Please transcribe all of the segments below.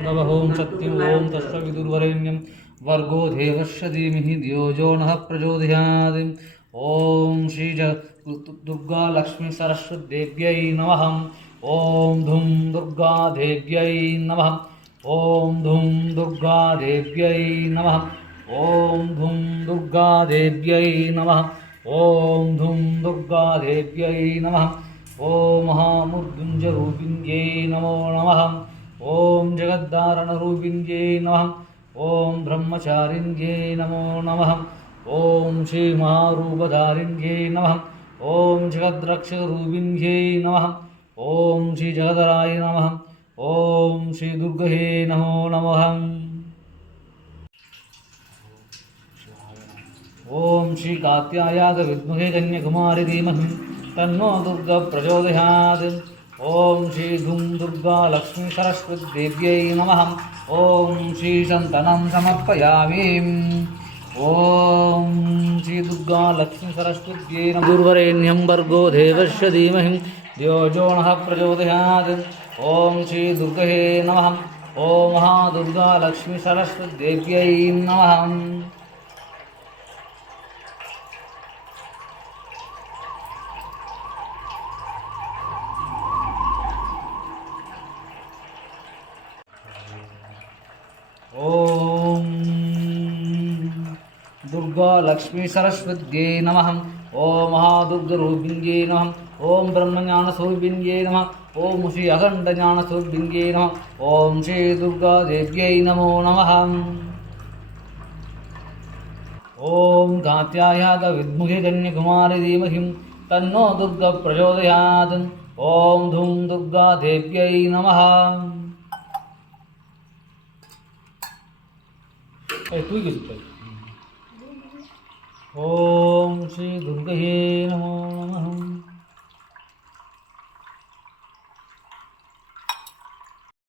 ओम सत्यम ओम तस्सविदुर्वरेण्यं वर्गो देवस्य धीमहि धियो यो नः प्रचोदयात्। ओम श्री दुर्गा लक्ष्मी सरस्वती देव्यै नमः। ओम धूम दुर्गा देव्यै नमः। ओम धूम दुर्गा देव्यै नमः। ओम धूम दुर्गा देव्यै नमः। ओम धूम दुर्गा देव्यै नमः। ओम महामृत्युंजयरूपिण्यै नमो नमः। ओम जगद्धारणरूपिण्यै नमः। ओम ब्रह्मचारिण्यै नमो नमः। ओम श्री महारूपधारिण्यै नमः। ओम जगद्रक्षरूपिण्यै नमः। ओम श्री जगदराय नमः। ओम श्री दुर्गहे नमो नमः। ओम श्री कात्यायाय विद्महे कन्याकुमारी धीमहि तन्नो दुर्गा प्रचोदयात्। ओम श्री धूम दुर्गा लक्ष्मी सरस्वती देव्यै नमः। ओम श्री संतनं समर्पयामि। ओम श्री दुर्गा लक्ष्मी सरस्वत्यै नमः। दुर्वरेण्यं भर्गो देवस्य धीमहि धियो यो नः प्रचोदयात्। ओम श्री दुर्गहे नमः। ओम महादुर्गा लक्ष्मी सरस्वती देव्यै नमः। ओम दुर्गा लक्ष्मी सरस्वत्यै नमः। ओम महादुर्गरूपिण्यै नमः। ओम ब्रह्मज्ञानस्वरूपिण्यै नमः। ओम श्री अखण्डज्ञानस्वरूपिण्यै नमः। ओम श्री दुर्गा देव्यै नमो नमः। ओम कात्यायाय विद्महे कन्याकुमारी धीमहि तन्नो दुर्गा प्रचोदयात्। ओम धूम दुर्गा देव्यै नमः। तू ही ओम श्री दुर्गहे नमो नमः।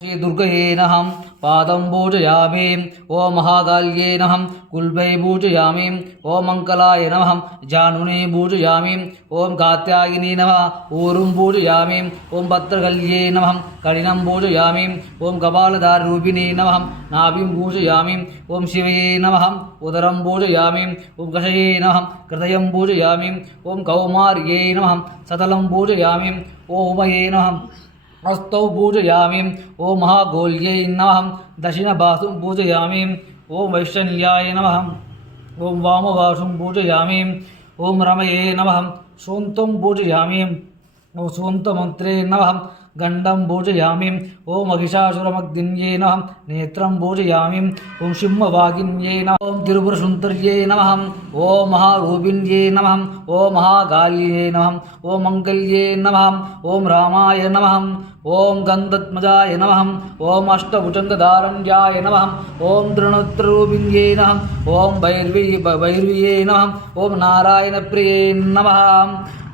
श्री दुर्गये नमः पादं पूजयामि। ओम महाकाल्ये नमः कुल्भै पूजयामि। ओम मंगलाय नमः जानुने पूजयामि। ओम कात्यायिनी नमः ऊरुं पूजयामि। ओम भद्रकल्ये नमः कठिनं पूजयामि। ओम कपालधाररूपिणे नमः नाभिं पूजयामि। ओम शिवये नमः उदरं पूजयामि। ओम कषये नमः हृदयं पूजयामि। ओम कौमार्ये नमः सतलं पूजयामि। ओम उमये नमः हस्तौ पूजयामि। ओम महागोल्यै नमः दक्षिणबाहुं पूजयामि। ओम वैष्णव्याय नमः ओम वामबाहुं पूजयामि। ओम रमये नमः सून्तं पूजयामि। ओम सून्तमन्त्रे नमः गण्डं पूजयामि। ओम महिषासुरमर्दिन्यै नमः नेत्रं पूजयामि। ओम सिंहवागिन्यै नमः। ओम त्रिपुरसुन्दर्यै नमः। ओम महारूपिण्यै नमः। ओम महाकाल्यै नमः। ओम मङ्गल्यै नमः। ओम रामाय नमः। ओम गन्धत्मजाय नमः। ओम अष्टभुजङ्गधारण्याय नमः। ओम त्रिनेत्ररूपिण्यै नमः। ओम भैरव्यै नमः। ओम नारायणप्रिये नमः।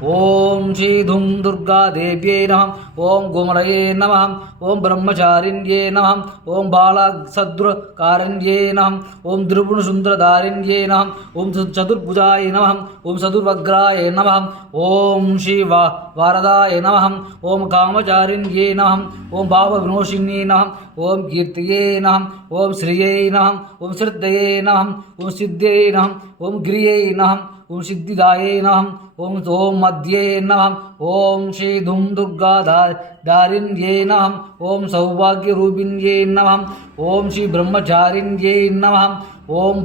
ओम श्री धूम दुर्गा देव्यै नमः। ओम गोमलये नमः। ओम ब्रह्मचारिण्ये नमः। ओम बालासद्रुकारण्ये नमः। ओम त्रिपुरसुन्दरधारिण्ये नमः। ओम चतुर्भुजाय नमः। ओम चतुर्वग्राय नमः। ओम श्री वारदाय नमः। ओम कामचारिण्ये नमः। ओम भावविनोशिन्ये नमः। ओम कीर्तये नमः। ओम श्रिये नमः। ओम श्रद्धये नमः। ओम सिद्धये नमः। ओम गिरिये नमः। ओम सिद्धिदाये नमः। ओम मध्ये नमः। ओम श्री धूम दुर्गा दारिण्ये नमः। ओम सौभाग्यरूपिण्ये नमः। ओम श्री ब्रह्मचारिण्ये नमः। ओम